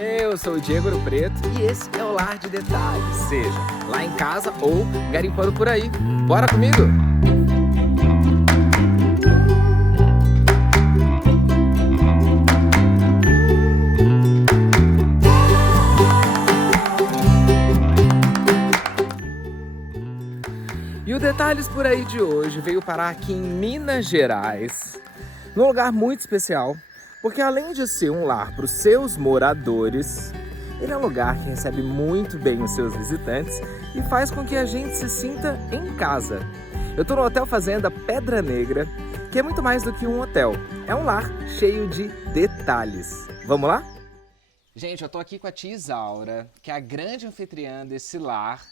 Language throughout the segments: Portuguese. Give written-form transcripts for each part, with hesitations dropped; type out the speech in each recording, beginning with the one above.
Eu sou o Diego Ouro Preto e esse é o Lar de Detalhes, seja lá em casa ou garimpando por aí. Bora comigo? E o Detalhes por aí de hoje veio parar aqui em Minas Gerais, num lugar muito especial, porque além de ser um lar para os seus moradores, ele é um lugar que recebe muito bem os seus visitantes e faz com que a gente se sinta em casa. Eu estou no Hotel Fazenda Pedra Negra, que é muito mais do que um hotel, é um lar cheio de detalhes. Vamos lá? Gente, eu tô aqui com a tia Isaura, que é a grande anfitriã desse lar.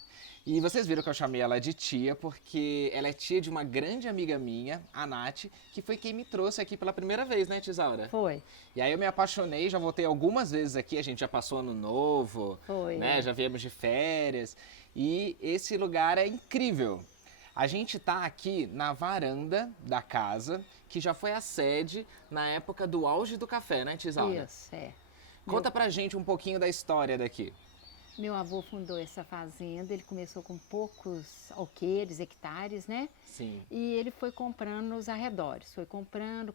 E vocês viram que eu chamei ela de tia, porque ela é tia de uma grande amiga minha, a Nath, que foi quem me trouxe aqui pela primeira vez, né, tia Isaura? Foi. E aí eu me apaixonei, já voltei algumas vezes aqui, a gente já passou ano novo, Foi, né, é. já viemos de férias. E esse lugar é incrível. A gente tá aqui na varanda da casa, que já foi a sede na época do auge do café, né, tia Isaura? Isso, é. Conta pra gente um pouquinho da história daqui. Meu avô fundou essa fazenda, ele começou com poucos alqueires, hectares, né? Sim. E ele foi comprando nos arredores, foi comprando,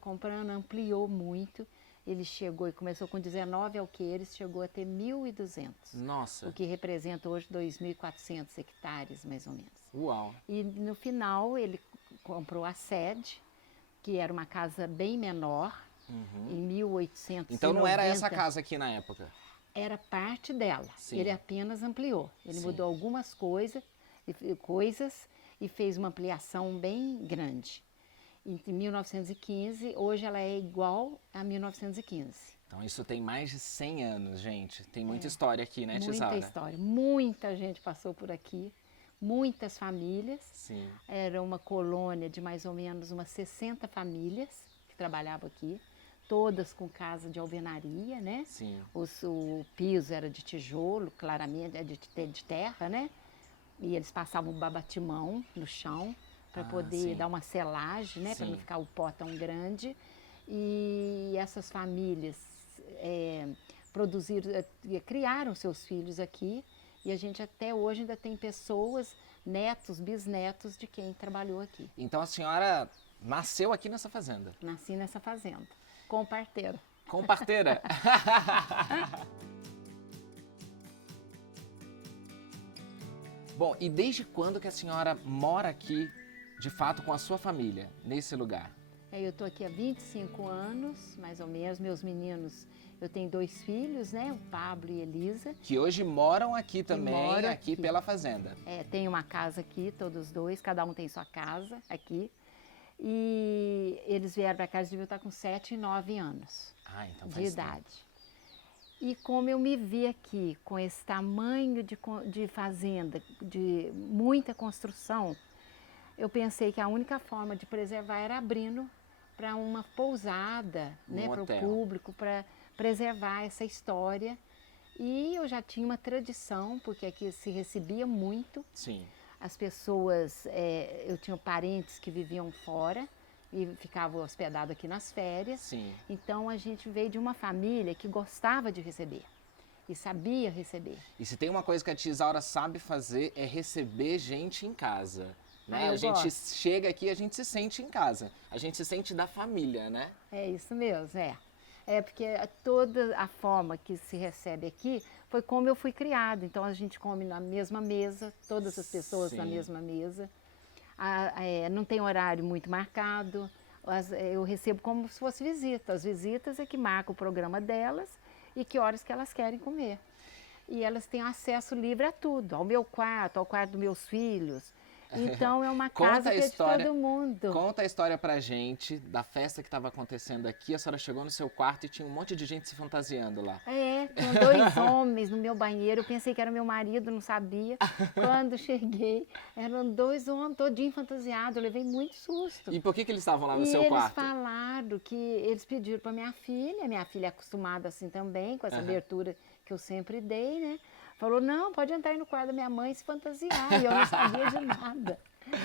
ampliou muito. Ele chegou e começou com 19 alqueires, chegou a ter 1.200. Nossa. O que representa hoje 2.400 hectares, mais ou menos. Uau. E no final ele comprou a sede, que era uma casa bem menor, em 1890. Então não era essa casa aqui na época? Era parte dela. Sim. Ele apenas ampliou. Ele Sim. mudou algumas coisas e fez uma ampliação bem grande. Em 1915, hoje ela é igual a 1915. Então isso tem mais de 100 anos, gente. Tem muita história aqui, né, tia Muita Isaura? história. Muita gente passou por aqui. Muitas famílias. Sim. Era uma colônia de mais ou menos umas 60 famílias que trabalhavam aqui. Todas com casa de alvenaria, né? Sim. O piso era de tijolo, claramente, de terra, né? E eles passavam um babatimão no chão para poder sim. dar uma selagem, né? Para Sim. não ficar o pó tão grande. E essas famílias criaram seus filhos aqui. E a gente até hoje ainda tem pessoas, netos, bisnetos de quem trabalhou aqui. Então a senhora nasceu aqui nessa fazenda? Nasci nessa fazenda. Com parteira. Com parteira? Bom, e desde quando que a senhora mora aqui, de fato, com a sua família, nesse lugar? Eu estou aqui há 25 anos, mais ou menos. Meus meninos, eu tenho 2 filhos, né? O Pablo e Elisa. Que hoje moram aqui também, moram aqui aqui. pela fazenda. Tem uma casa aqui, todos dois, cada um tem sua casa aqui. E eles vieram para cá, eles deviam estar com 7 e 9 anos Então de faz idade. tempo. E como eu me vi aqui com esse tamanho de fazenda, de muita construção, eu pensei que a única forma de preservar era abrindo para uma pousada, né, para o público, para preservar essa história. E eu já tinha uma tradição, porque aqui se recebia muito. Sim. As pessoas, eu tinha parentes que viviam fora e ficavam hospedados aqui nas férias. Sim. Então a gente veio de uma família que gostava de receber e sabia receber. E se tem uma coisa que a tia Isaura sabe fazer é receber gente em casa. Né? A gente chega aqui e a gente se sente em casa. A gente se sente da família, né? É isso mesmo, É porque toda a forma que se recebe aqui foi como eu fui criada. Então a gente come na mesma mesa, todas as pessoas na mesma mesa. Não tem horário muito marcado. Eu recebo como se fosse visita. As visitas é que marcam o programa delas e que horas que elas querem comer. E elas têm acesso livre a tudo, ao meu quarto, ao quarto dos meus filhos. Então é uma casa que é de todo mundo. Conta a história pra gente da festa que estava acontecendo aqui. A senhora chegou no seu quarto e tinha um monte de gente se fantasiando lá. Tinham 2 homens no meu banheiro. Eu pensei que era meu marido, não sabia. Quando cheguei, eram 2 homens todinho fantasiados. Eu levei muito susto. E por que eles estavam lá no seu quarto? Eles falaram que eles pediram para minha filha. Minha filha é acostumada assim também, com essa abertura que eu sempre dei, né? Falou, não, pode entrar aí no quarto da minha mãe e se fantasiar. E eu não sabia de nada.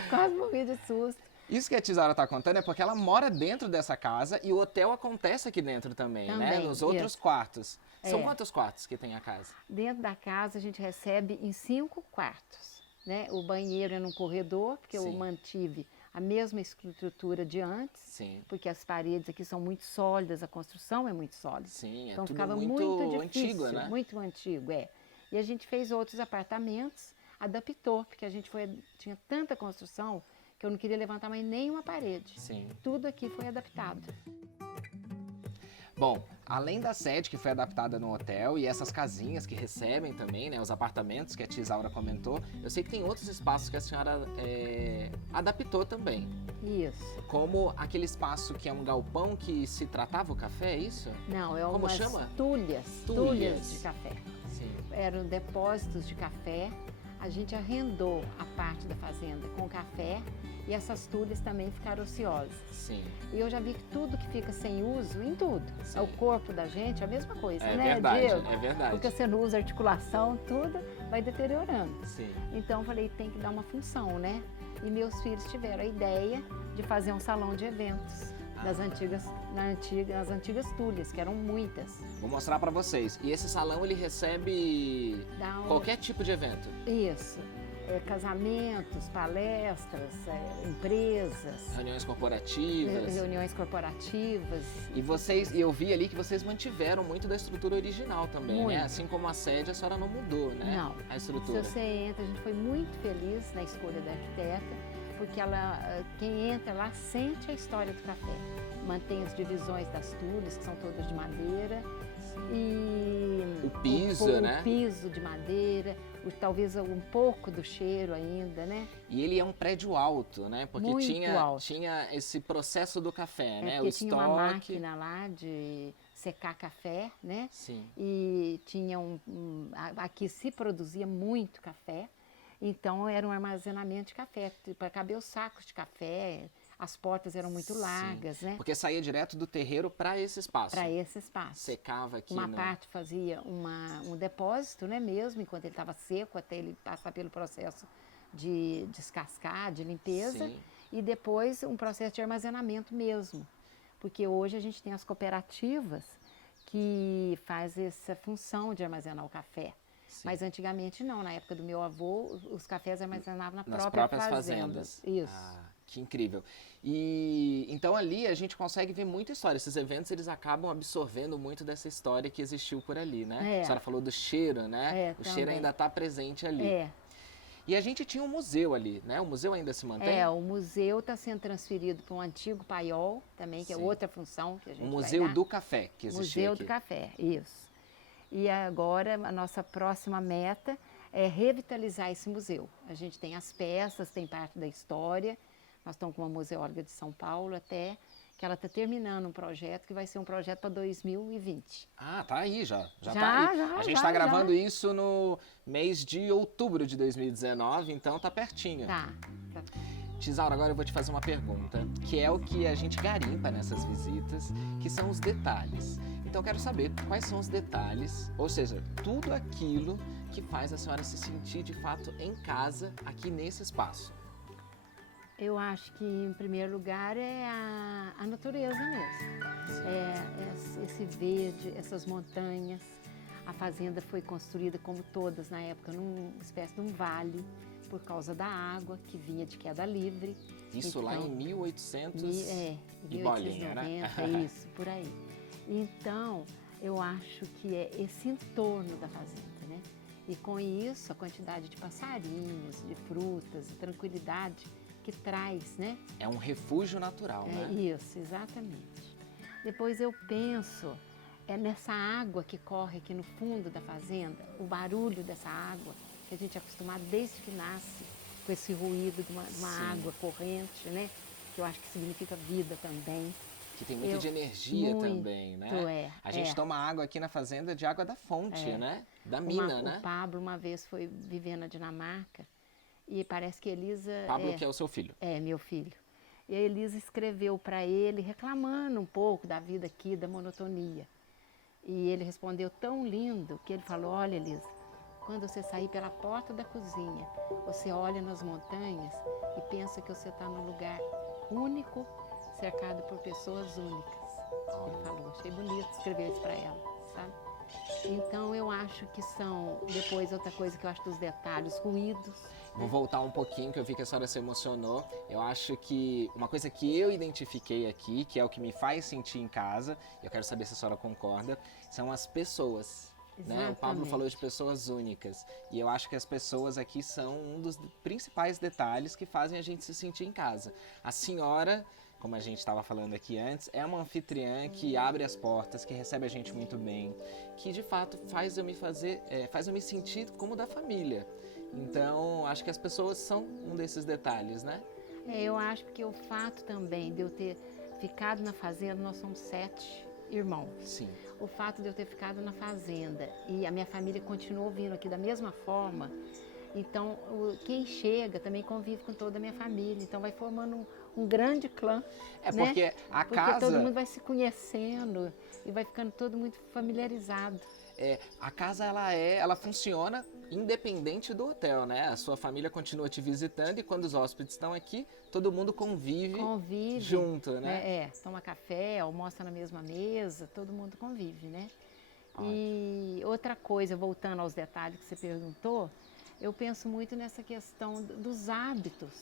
Quase morri de susto. Isso que a tia Isaura tá contando é porque ela mora dentro dessa casa e o hotel acontece aqui dentro também, né? Nos outros quartos. São quantos quartos que tem a casa? Dentro da casa a gente recebe em 5 quartos, né? O banheiro é num corredor, porque eu Sim. mantive a mesma estrutura de antes, Sim. porque as paredes aqui são muito sólidas, a construção é muito sólida. Sim, é Então tudo ficava muito difícil, antigo, né? muito antigo, é. E a gente fez outros apartamentos, adaptou, porque a gente tinha tanta construção que eu não queria levantar mais nenhuma parede. Sim. Tudo aqui foi adaptado. Bom, além da sede que foi adaptada no hotel e essas casinhas que recebem também, né, os apartamentos que a tia Isaura comentou, eu sei que tem outros espaços que a senhora adaptou também. Isso. Como aquele espaço que é um galpão que se tratava o café, é isso? Não, é Como umas chama? tulhas de café. Sim. Eram depósitos de café. A gente arrendou a parte da fazenda com café e essas tulhas também ficaram ociosas. Sim. E eu já vi que tudo que fica sem uso, em tudo, Sim. o corpo da gente é a mesma coisa, É né, verdade, Diego? é verdade. Porque você não usa articulação, tudo vai deteriorando. Sim. Então eu falei, tem que dar uma função, né? E meus filhos tiveram a ideia de fazer um salão de eventos nas antigas tulhas, que eram muitas. Vou mostrar pra vocês. E esse salão ele recebe Dá um- qualquer tipo de evento. Isso. Casamentos, palestras, empresas, Reuniões corporativas. reuniões corporativas. E vocês, eu vi ali que vocês mantiveram muito da estrutura original também, né? Muito. Assim como a sede, a senhora não mudou, né? Não. A Se estrutura. você entra, a gente foi muito feliz na escolha da arquiteta, porque quem entra lá sente a história do café. Mantém as divisões das tulhas, que são todas de madeira. E O piso, né? O piso de madeira, talvez um pouco do cheiro ainda, né? E ele é um prédio alto, né? Porque Muito tinha, alto. tinha esse processo do café, né? O Porque tinha uma estoque. máquina lá de secar café, né? Sim. E tinha aqui se produzia muito café, então era um armazenamento de café, para caber os sacos de café, as portas eram muito largas, né? Porque saía direto do terreiro para esse espaço. Para esse espaço. Secava aqui. Uma parte fazia um depósito, né, mesmo, enquanto ele estava seco, até ele passar pelo processo de descascar, de limpeza, Sim. e depois um processo de armazenamento mesmo. Porque hoje a gente tem as cooperativas que faz essa função de armazenar o café. Sim. Mas antigamente não, na época do meu avô, os cafés armazenavam Nas própria próprias fazenda. fazendas. Isso. Ah, que incrível. E então ali a gente consegue ver muita história. Esses eventos eles acabam absorvendo muito dessa história que existiu por ali, né? É. A senhora falou do cheiro, né? O cheiro também. ainda está presente ali. É. E a gente tinha um museu ali, né? O museu ainda se mantém? O museu está sendo transferido para um antigo paiol também, que Sim. é outra função que a gente O vai Museu dar. do Café que existia Museu aqui. do Café, isso. E agora a nossa próxima meta é revitalizar esse museu. A gente tem as peças, tem parte da história. Nós estamos com uma museóloga de São Paulo até, que ela está terminando um projeto que vai ser um projeto para 2020. Ah, tá aí já. Já Já, tá aí. já, A gente já, está gravando já. isso no mês de outubro de 2019, então tá pertinho. Tá. Tisaura, agora eu vou te fazer uma pergunta, que é o que a gente garimpa nessas visitas, que são os detalhes. Então eu quero saber quais são os detalhes, ou seja, tudo aquilo que faz a senhora se sentir de fato em casa aqui nesse espaço. Eu acho que, em primeiro lugar, é a natureza mesmo. Esse verde, essas montanhas. A fazenda foi construída, como todas na época, numa espécie de um vale, por causa da água que vinha de queda livre. Isso lá em 1800 e 1890, bolinha, né? isso, por aí. Então, eu acho que é esse entorno da fazenda, né? E com isso, a quantidade de passarinhos, de frutas, de tranquilidade que traz, né? É um refúgio natural, né? Isso, exatamente. Depois eu penso nessa água que corre aqui no fundo da fazenda, o barulho dessa água, que a gente é acostumado desde que nasce com esse ruído de uma Sim. água corrente, né? Que eu acho que significa vida também. Que tem muito de energia muito, também, né? A gente toma água aqui na fazenda de água da fonte, né? Da mina, né? O Pablo uma vez foi viver na Dinamarca e parece que Elisa... Pablo, que é o seu filho. É, meu filho. E a Elisa escreveu para ele reclamando um pouco da vida aqui, da monotonia. E ele respondeu tão lindo que ele falou, olha Elisa, quando você sair pela porta da cozinha, você olha nas montanhas e pensa que você está num lugar único, cercado por pessoas únicas. Ele falou, achei bonito escrever isso para ela, sabe? Então eu acho que são, depois outra coisa que eu acho dos detalhes, ruídos. Vou voltar um pouquinho, que eu vi que a senhora se emocionou. Eu acho que uma coisa que eu identifiquei aqui, que é o que me faz sentir em casa, e eu quero saber se a senhora concorda, são as pessoas. Né? O Pablo falou de pessoas únicas. E eu acho que as pessoas aqui são um dos principais detalhes que fazem a gente se sentir em casa. A senhora, como a gente estava falando aqui antes, é uma anfitriã que abre as portas, que recebe a gente muito bem, que de fato faz eu me sentir como da família. Então, acho que as pessoas são um desses detalhes, né? Eu acho que o fato também de eu ter ficado na fazenda, nós somos 7 irmãos. Sim. O fato de eu ter ficado na fazenda e a minha família continuou vindo aqui da mesma forma, então quem chega também convive com toda a minha família, então vai formando um grande clã. É né? porque a Porque casa... todo mundo vai se conhecendo e vai ficando todo muito familiarizado. A casa ela funciona independente do hotel, né? A sua família continua te visitando e quando os hóspedes estão aqui, todo mundo convive junto, né? Toma café, almoça na mesma mesa, todo mundo convive, né? E outra coisa, voltando aos detalhes que você perguntou, eu penso muito nessa questão dos hábitos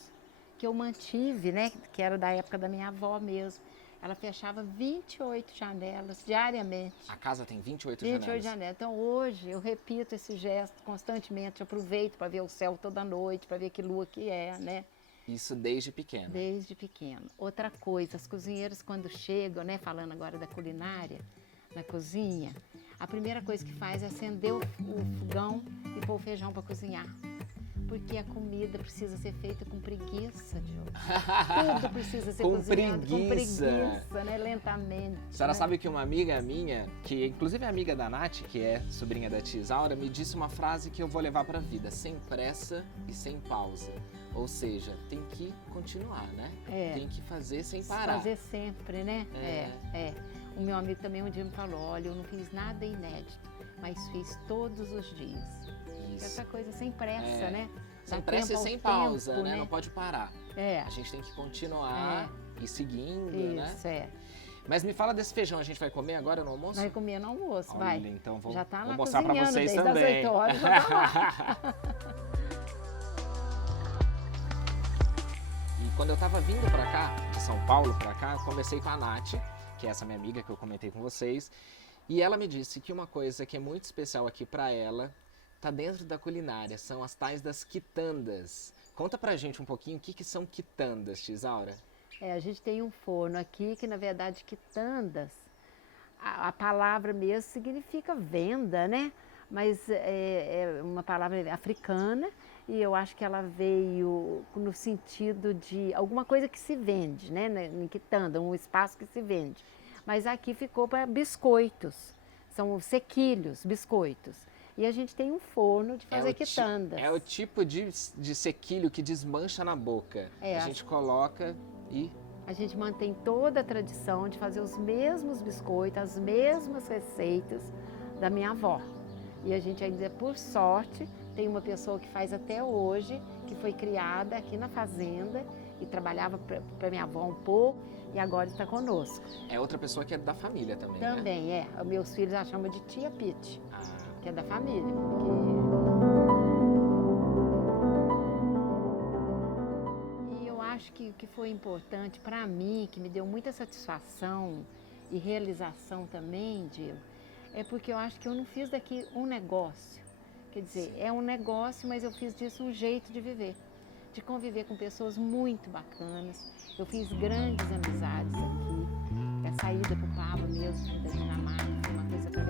que eu mantive, né? Que era da época da minha avó mesmo. Ela fechava 28 janelas diariamente. A casa tem 28 janelas. Então hoje eu repito esse gesto constantemente, eu aproveito para ver o céu toda noite, para ver que lua que é, né? Isso desde pequeno. Desde pequeno. Outra coisa, as cozinheiras quando chegam, né, falando agora da culinária, na cozinha, a primeira coisa que faz é acender o fogão e pôr o feijão para cozinhar. Porque a comida precisa ser feita com preguiça, Diogo. Tudo precisa ser cozinhado com preguiça, né? Lentamente. A senhora né? sabe que uma amiga minha, que inclusive é amiga da Nath, que é sobrinha da tia Isaura, me disse uma frase que eu vou levar pra vida: sem pressa e sem pausa. Ou seja, tem que continuar, né? Tem que fazer sem parar. Fazer sempre, né? O meu amigo também um dia me falou, olha, eu não fiz nada inédito, mas fiz todos os dias. Isso. Essa coisa sem pressa, né? Sem pressa e sem pausa, né? Não pode parar. A gente tem que continuar e seguindo, né? Mas me fala desse feijão, a gente vai comer agora no almoço? Vai comer no almoço, Olha, vai. Então já tá vou lá mostrar pra vocês desde também. As 8 horas, já tá lá. E quando eu tava vindo pra cá, de São Paulo pra cá, eu conversei com a Nath, que é essa minha amiga que eu comentei com vocês, e ela me disse que uma coisa que é muito especial aqui pra ela tá dentro da culinária, são as tais das quitandas. Conta pra gente um pouquinho o que são quitandas, tia Isaura. A gente tem um forno aqui que, na verdade, quitandas, a palavra mesmo significa venda, né? Mas é uma palavra africana e eu acho que ela veio no sentido de alguma coisa que se vende, né? Em quitanda, um espaço que se vende. Mas aqui ficou para biscoitos, são sequilhos, biscoitos. E a gente tem um forno de fazer quitandas. É o tipo de sequilho que desmancha na boca. A gente coloca e... A gente mantém toda a tradição de fazer os mesmos biscoitos, as mesmas receitas da minha avó. E a gente ainda, por sorte, tem uma pessoa que faz até hoje, que foi criada aqui na fazenda e trabalhava para minha avó um pouco e agora está conosco. É outra pessoa que é da família também, Também, né? Meus filhos já chamam de tia Pete, que é da família. E eu acho que o que foi importante para mim, que me deu muita satisfação e realização também, Diego, é porque eu acho que eu não fiz daqui um negócio. Quer dizer, é um negócio, mas eu fiz disso um jeito de viver, de conviver com pessoas muito bacanas. Eu fiz grandes amizades aqui. A saída para o Pablo mesmo, da Dinamarca, foi uma coisa para